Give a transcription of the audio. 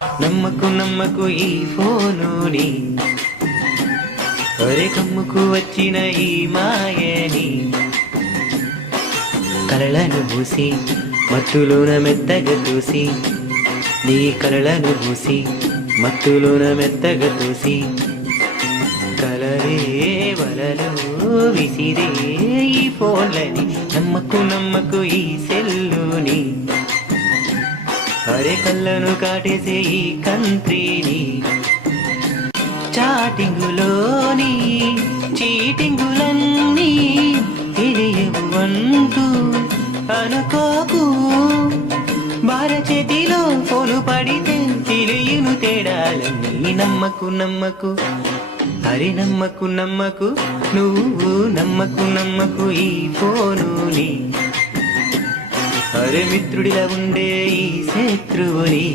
నమ్మకు నమ్మకు ఈ ఫోనుని, ఒరే కమ్ముకు వచ్చిన ఈ మాయని. కలలను మూసి మత్తులోన మెత్తగా తోసి, నీ కలలను మూసి మత్తులోన మెత్తగా తోసి, కలరే వలలో విసిరే ఈ ఫోన్లని. నమ్మకు నమ్మకు ఈ సెల్లుని, అరే కళ్ళను కాటేసే ఈ కంత్రిని. చాటింగులోని చీటింగులన్నీ తెలియవు అంటూ అనుకోకు, భారచేతిలో ఫోను పడితే తెలియను తేడాలన్నీ. నమ్మకు నమ్మకు, అరే నమ్మకు నమ్మకు, నువ్వు నమ్మకు నమ్మకు ఈ ఫోనుని, అరే మిత్రుడిలా ఉండే ఈ శత్రువుని.